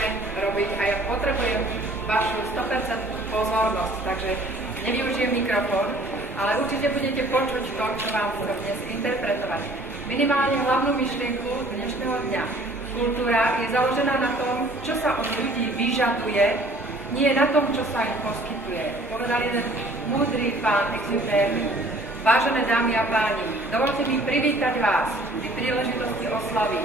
budeme robiť a ja potrebujem vašu 100% pozornosť, takže nevyužijem mikrofón, ale určite budete počuť to, čo vám chcem dnes interpretovať. Minimálne hlavnú myšlienku dnešného dňa. Kultúra je založená na tom, čo sa od ľudí vyžaduje, nie na tom, čo sa im poskytuje. Povedal jeden múdry pán Exupéry. Vážené dámy a páni, dovolte mi privítať vás pri príležitosti oslavy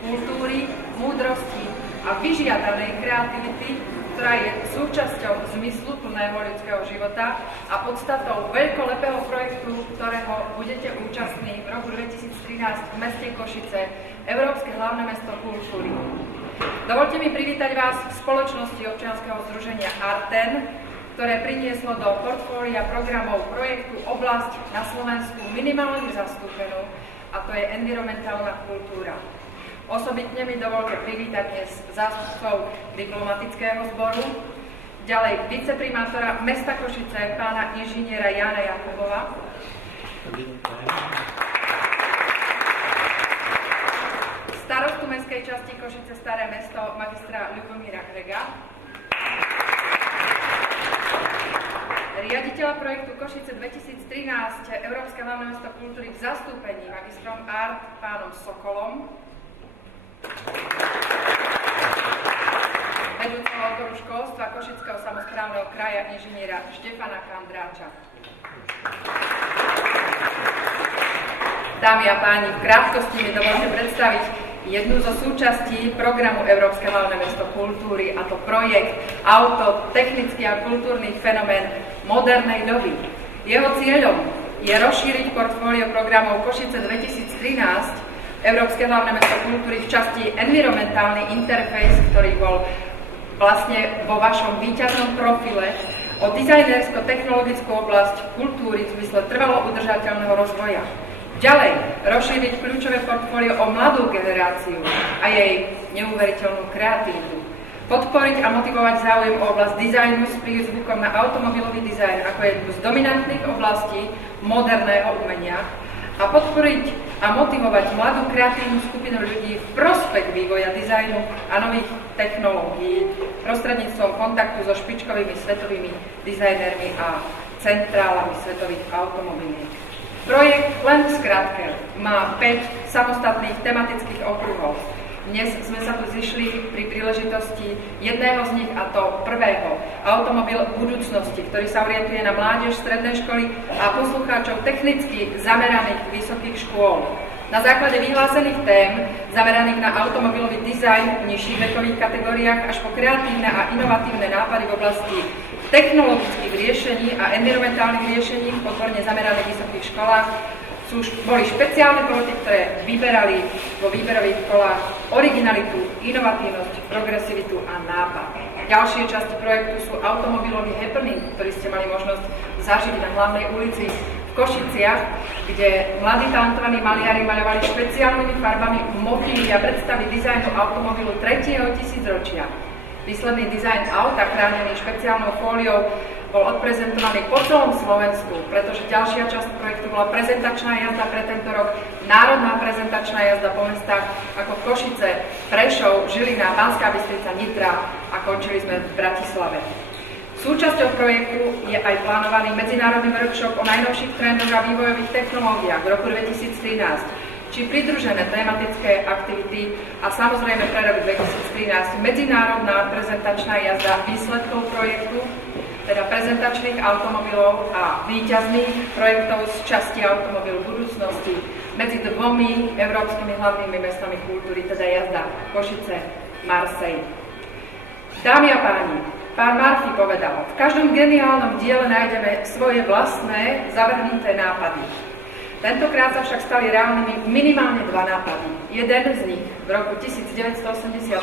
kultúry, múdrosti a vyžiadanej kreativity, ktorá je súčasťou zmysluplného ľudského života a podstatou veľkolepého projektu, ktorého budete účastní v roku 2013 v meste Košice, Európske hlavné mesto kultúry. Dovolte mi privítať vás v spoločnosti občianskeho združenia Arten, ktoré prinieslo do portfólia programov projektu oblasť na Slovensku minimálne zastúpenú, a to je environmentálna kultúra. Osobitne mi dovolte privítať dnes zástupcov diplomatického zboru, ďalej viceprimátora mesta Košice, pána inžiniera Jána Jakubova, starostu mestskej časti Košice Staré mesto, magistra Ľubomíra Grega, riaditeľa projektu Košice 2013 Európske hlavné mesto kultúry v zastúpení magistrom art pánom Sokolom, vedúceho odboru školstva Košického samosprávneho kraja inžiniera Štefana Kandráča. Dámy a páni, v krátkosti mi dovolte predstaviť jednu zo súčastí programu Európske hlavné mesto kultúry, a to projekt Auto, technický a kultúrny fenomén modernej doby. Jeho cieľom je rozšíriť portfólio programov Košice 2013 Európske hlavné mesto kultúry v časti environmentálny interfejs, ktorý bol vlastne vo vašom víťaznom profile, o dizajnersko-technologickú oblasť kultúry v zmysle trvalo udržateľného rozvoja. Ďalej, rozšíriť kľúčové portfólio o mladú generáciu a jej neuveriteľnú kreativitu. Podporiť a motivovať záujem o oblasť dizajnu s prízvukom na automobilový dizajn ako jednu z dominantných oblastí moderného umenia a podporiť a motivovať mladú kreatívnu skupinu ľudí v prospech vývoja dizajnu a nových technológií prostredníctvom kontaktu so špičkovými svetovými dizajnermi a centrálami svetových automobiliek. Projekt len v skratke má 5 samostatných tematických okruhov. Dnes sme sa tu zišli pri príležitosti jedného z nich, a to prvého, automobil budúcnosti, ktorý sa orientuje na mládež strednej školy a poslucháčov technicky zameraných vysokých škôl. Na základe vyhlásených tém, zameraných na automobilový dizajn v nižších vekových kategóriách až po kreatívne a inovatívne nápady v oblasti technologických riešení a environmentálnych riešení v odborne zameraných vysokých školách, boli špeciálne poroty, ktoré vyberali vo výberových kolách originalitu, inovatívnosť, progresivitu a nápad. Ďalšie časti projektu sú automobilový happening, ktorý ste mali možnosť zažiť na hlavnej ulici v Košiciach, kde mladí talentovaní maliari maľovali špeciálnymi farbami motívy a predstavy dizajnu automobilu 3. tisícročia. Výsledný dizajn auta, chránený špeciálnou fóliou, bol odprezentovaný po celom Slovensku, pretože ďalšia časť projektu bola prezentačná jazda pre tento rok, národná prezentačná jazda po mestách ako Košice, Prešov, Žilina, Banská Bystrica, Nitra a končili sme v Bratislave. Súčasťou projektu je aj plánovaný medzinárodný workshop o najnovších trendoch a vývojových technológiách v roku 2013, či pridružené tematické aktivity a samozrejme pre rok 2013 medzinárodná prezentačná jazda výsledkov projektu, teda prezentačných automobilov a víťazných projektov z časti automobil budúcnosti medzi dvomi európskymi hlavnými mestami kultúry, teda jazda Košice-Marseille. Dámy a páni, pán Murphy povedal, v každom geniálnom diele nájdeme svoje vlastné zavrhnuté nápady. Tentokrát sa však stali reálnymi minimálne 2 nápady. Jeden z nich v roku 1985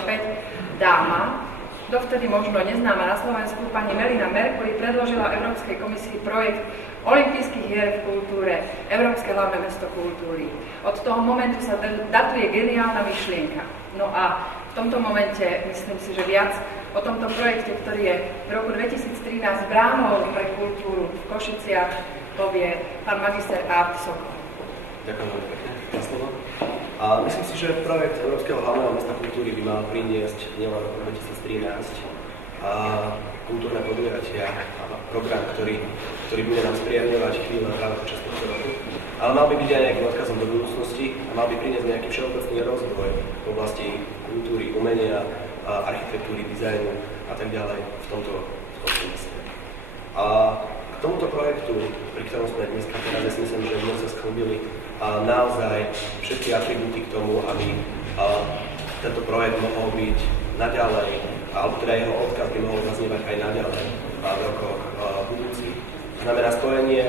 dáma, dovtedy možno neznáma na Slovensku, pani Melina Mercury predložila Európskej komisii projekt olympijských hier v kultúre, Európske hlavné mesto kultúry. Od toho momentu sa datuje geniálna myšlienka. No a v tomto momente myslím si, že viac o tomto projekte, ktorý je v roku 2013 bránou pre kultúru v Košiciach, povie pán magister Art Sokol. Ďakujem veľmi pekne za slovo. A myslím si, že projekt Európskeho hlavného mesta kultúry by mal priniesť nielen roku 2013 a kultúrne podujatia a program, ktorý bude nám spríjemňovať chvíle práve počas tohto roku, ale mal by byť aj nejakým odkazom do budúcnosti a mal by priniesť nejaký všeobecný rozvoj v oblasti kultúry, umenia, architektúry, dizajnu a tak ďalej v tomto meste. A k tomuto projektu, pri ktorom sme dneska teraz, ja si myslím, že dnes sa sklbili naozaj všetky atribúty k tomu, aby tento projekt mohol byť naďalej, alebo teda jeho odkaz by mohol zaznievať aj naďalej v rokoch budúcich. Znamená spojenie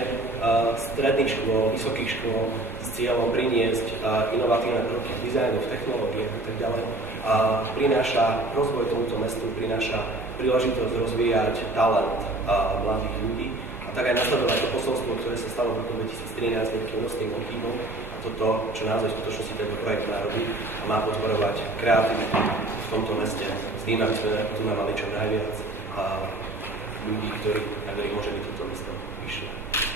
stredných škôl, vysokých škôl s cieľom priniesť inovatívne prvky v dizajnu, v technológiách a tak ďalej. Prináša rozvoj tomuto mestu, prináša príležitosť rozvíjať talent mladých ľudí a tak aj nasledovať to posolstvo, ktoré sa stalo v roku 2013 nejakým nosným motívom a toto, čo naozaj v skutočnosti tento projekt narobí a má podporovať kreativitu v tomto meste s tým, aby sme tu mali čo najviac ľudí, na ktorých môže byť toto mesto vyššie.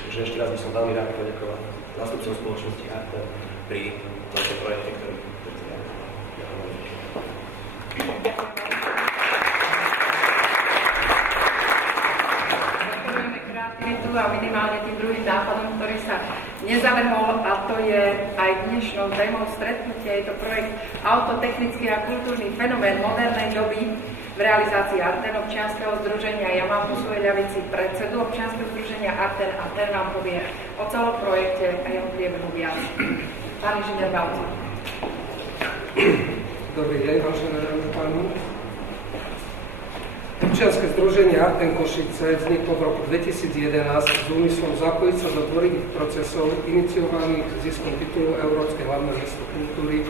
Takže ešte raz by som veľmi rád poďakoval zástupcom spoločnosti Arten pri tomto projekte, ktorý a minimálne tým druhým nápadom, ktorý sa nezavrhol, a to je aj dnešnou témou stretnutia. Je to projekt Autotechnický a kultúrny fenomén modernej doby v realizácii Arten občianskeho združenia. Ja mám po svojej ľavici predsedu občianskeho združenia Arten a ten vám povie o celom projekte a jeho priebehu viac. Pán inžinier Balco. Dobrý deň, vážené dámy a páni. Občianske združenie Arten Košice vzniklo v roku 2011 s úmyslom zapojiť sa do tvorivých procesov iniciovaných ziskom titulu Európske hlavné mesto kultúry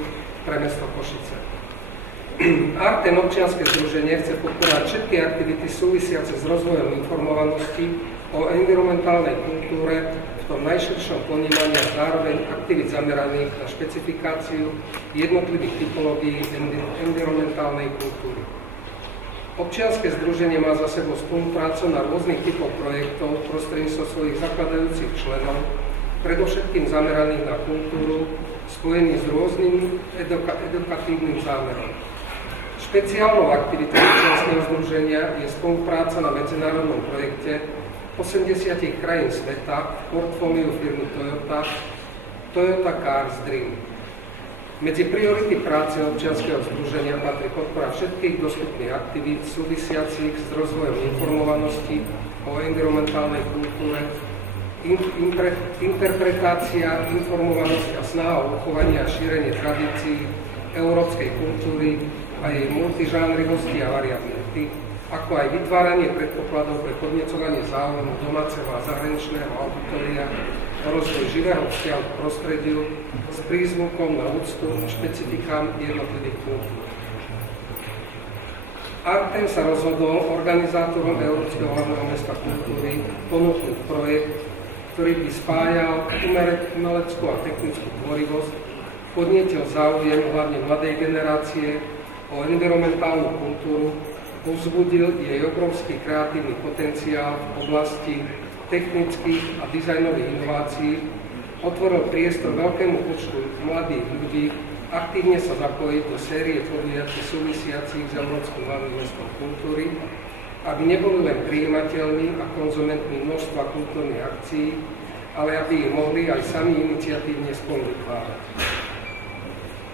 pre mesto Košice. Arten občianske združenie chce podporovať všetky aktivity súvisiace s rozvojom informovanosti o environmentálnej kultúre v tom najširšom ponímaní a zároveň aktivít zameraných na špecifikáciu jednotlivých typológií environmentálnej kultúry. Občianske združenie má za sebou spoluprácu na rôznych typoch projektov prostredníctvom svojich zakladajúcich členov, predovšetkým zameraných na kultúru, spojených s rôznym edukatívnym zámerom. Špeciálnou aktivitou občianskeho združenia je spolupráca na medzinárodnom projekte 80 krajín sveta v portfóliu firmy Toyota Cars Dream. Medzi priority práce občianskeho združenia patrí podpora všetkých dostupných aktivít súvisiacich s rozvojom informovanosti o environmentálnej kultúre, interpretácia, informovanosť a snaha o uchovanie a šírenie tradícií európskej kultúry a jej multižánrivosti a variability, ako aj vytváranie predpokladov pre podnecovanie záujmu domáceho a zahraničného auditoria o rozvoj živého vzťahu k prostrediu s prízvukom na úctu špecifikám jednotlivých kultúr. Arten sa rozhodol organizátorom Európskeho hlavného mesta kultúry ponúknuť projekt, ktorý by spájal umeleckú a technickú tvorivosť, podnietil záujem hlavne mladej generácie o environmentálnu kultúru, povzbudil jej obrovský kreatívny potenciál v oblasti technických a dizajnových inovácií, otvoril priestor veľkému počtu mladých ľudí aktívne sa zapojiť do série podujatí súvisiacich s Európskym hlavným mestom kultúry, aby neboli len prijímateľmi a konzumentmi množstva kultúrnych akcií, ale aby ich mohli aj sami iniciatívne spolu vytvárať.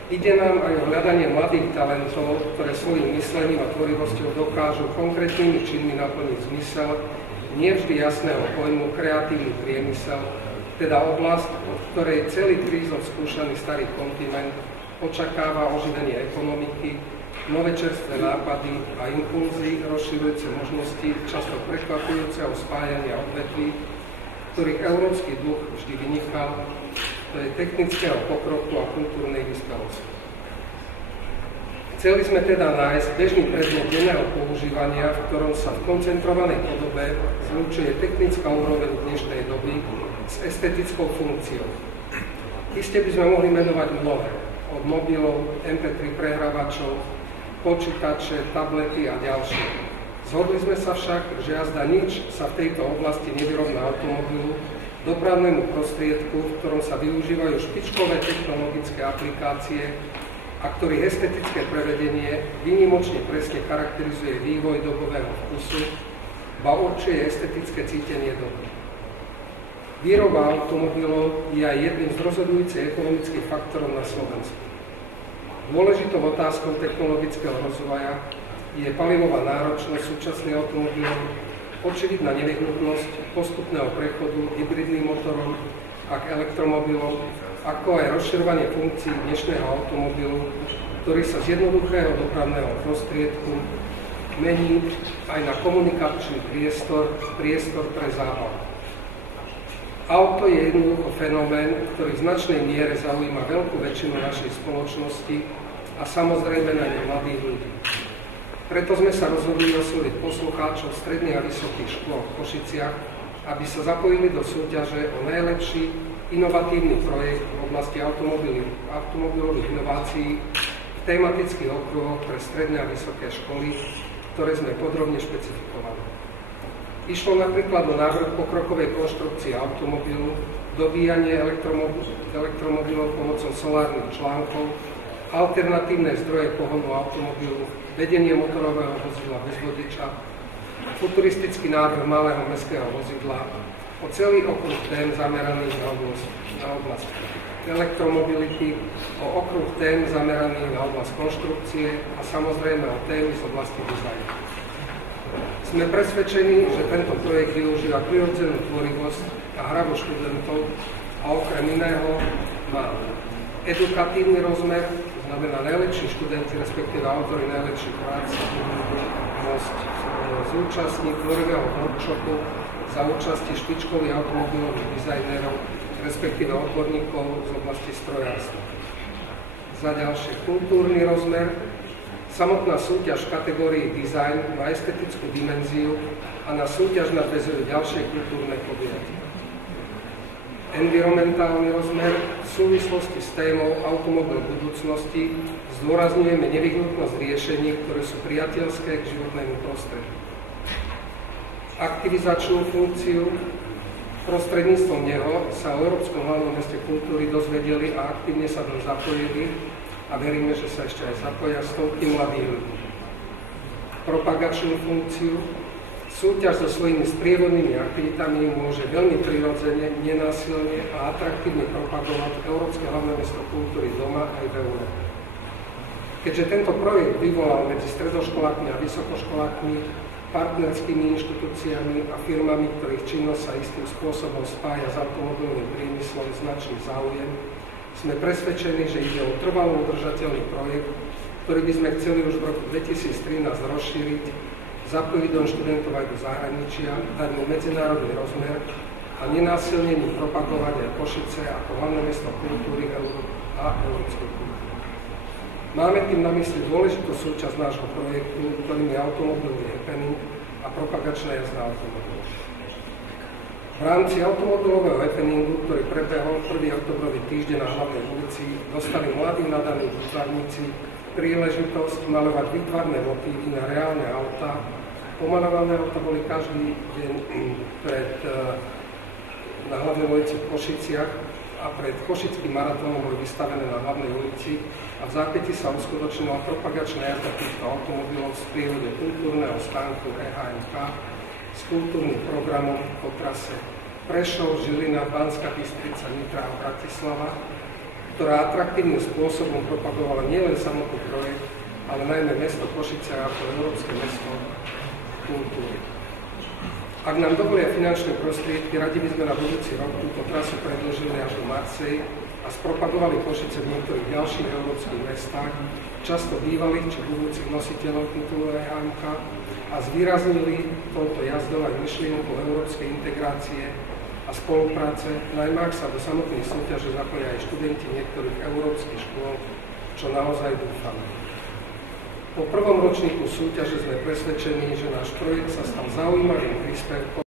Ide nám aj o hľadanie mladých talentov, ktoré svojím myslením a tvorivosťou dokážu konkrétnymi činmi naplniť zmysel nevždy jasného pojmu kreatívny priemysel, teda oblasť, od ktorej celý krízov skúšaný starý kontinent očakáva oživenie ekonomiky, nové čerstvé nápady a impulzy rozširujúce možnosti často prekvapujúceho spájania odvetví, ktorých európsky duch vždy vynikal, to je technického pokroku a kultúrnej vyspelosti. Chceli sme teda nájsť bežný predmet denného používania, v ktorom sa v koncentrovanej podobe zlučuje technická úroveň dnešnej doby s estetickou funkciou. Isté by sme mohli menovať mnohé, od mobilov, MP3 prehrávačov, počítače, tablety a ďalšie. Zhodli sme sa však, že jazda nič sa v tejto oblasti nevyrovná automobilu, dopravnému prostriedku, v ktorom sa využívajú špičkové technologické aplikácie a ktorých estetické prevedenie výnimočne presne charakterizuje vývoj dobového vkusu, ba určuje estetické cítenie doby. Výroba automobilov je aj jedným z rozhodujúcich ekonomických faktorov na Slovensku. Dôležitou otázkou technologického rozvoja je palivová náročnosť súčasných automobilov, očividná nevyhnutnosť postupného prechodu hybridným motorom a k elektromobilom, ako aj rozširovanie funkcií dnešného automobilu, ktorý sa z jednoduchého dopravného prostriedku mení aj na komunikačný priestor pre zábavu. Auto je jednoducho fenomén, ktorý v značnej miere zaujíma veľkú väčšinu našej spoločnosti a samozrejme najmä mladých ľudí. Preto sme sa rozhodli osloviť poslucháčov stredných a vysokých škôl v Košiciach, aby sa zapojili do súťaže o najlepší inovatívny projekt v oblasti automobilových inovácií v tematických okruhoch pre stredné a vysoké školy, ktoré sme podrobne špecifikovali. Išlo napríklad o návrh pokrokovej konštrukcie automobilu, dobíjanie elektromobilov pomocou solárnych článkov, alternatívne zdroje pohonu automobilu, vedenie motorového vozidla bez vodiča, futuristický návrh malého mestského vozidla, o celý okruh tém zameraných na oblasť elektromobility, o okruh tém zameraných na oblasť konštrukcie a samozrejme o témy z oblasti dizajnu. Sme presvedčení, že tento projekt využíva prirodzenú tvorivosť a hravu študentov a okrem iného má edukatívny rozmer, to znamená najlepší študenti, respektíve autory najlepších prác sa budú môcť zúčastniť tvorivého workshopu za účasti špičkových automobilových dizajnerov, respektíve odborníkov z oblasti strojárstva. Za ďalšie kultúrny rozmer. Samotná súťaž v kategórii design má estetickú dimenziu a na súťaž nadväzujú ďalšie kultúrne podujatia. Environmentálny rozmer. V súvislosti s témou automobil budúcnosti zdôrazňujeme nevyhnutnosť riešení, ktoré sú priateľské k životnému prostrediu. Aktivizačnú funkciu. Prostredníctvom neho sa o Európskom hlavnom meste kultúry dozvedeli a aktívne sa do zapojili a veríme, že sa ešte aj zapoja stovky mladých ľudí. Propagačnú funkciu. Súťaž so svojimi sprievodnými aktivitami môže veľmi prirodzene, nenásilne a atraktívne propagovať Európske hlavné mesto kultúry doma aj v Európe. Keďže tento projekt vyvolal medzi stredoškolákmi a vysokoškolákmi, partnerskými inštitúciami a firmami, ktorých činnosť sa istým spôsobom spája s automobilovým priemyslom, značný záujem, sme presvedčení, že ide o trvalo udržateľný projekt, ktorý by sme chceli už v roku 2013 rozšíriť, zapojiť do študentov aj do zahraničia, dať mu medzinárodný rozmer a nenásilne mu propagovať aj Košice ako hlavné mesto kultúry a európskej kultúry. Máme tým na mysli dôležitú súčasť nášho projektu, ktorým je automobilový happening a propagačná jazda automobilov. V rámci automobilového happeningu, ktorý prebehol 1. oktobrový týždeň na hlavnej ulici, dostali mladí nadaní výtvarníci príležitosť malovať výtvarné motívy na reálne autá. Pomalované auta boli každý deň na hlavnej ulici v Košiciach a pred Košickým maratónom boli vystavené na hlavnej ulici a v zápäti sa uskutočnila propagačná jazda týchto automobilov v sprievode kultúrneho stánku EHMK s kultúrnym programom po trase Prešov, Žilina, Banská Bystrica, Nitra a Bratislava, ktorá atraktívnym spôsobom propagovala nielen samotný projekt, ale najmä mesto Košice ako európske mesto kultúry. Ak nám dovolia finančné prostriedky, radi by sme na budúci rok túto trasu predĺžili až do Marseille a spropagovali Košice v niektorých ďalších európskych mestách, často bývalých či budúcich nositeľov titulu EHMK a zvýraznili touto jazdou aj myšlienku európskej integrácie a spolupráce, najmä ak sa do samotnej súťaže zapoja aj študenti niektorých európskych škôl, čo naozaj dúfame. Po prvom ročníku súťaže sme presvedčení, že náš projekt sa stal zaujímavým príspevkom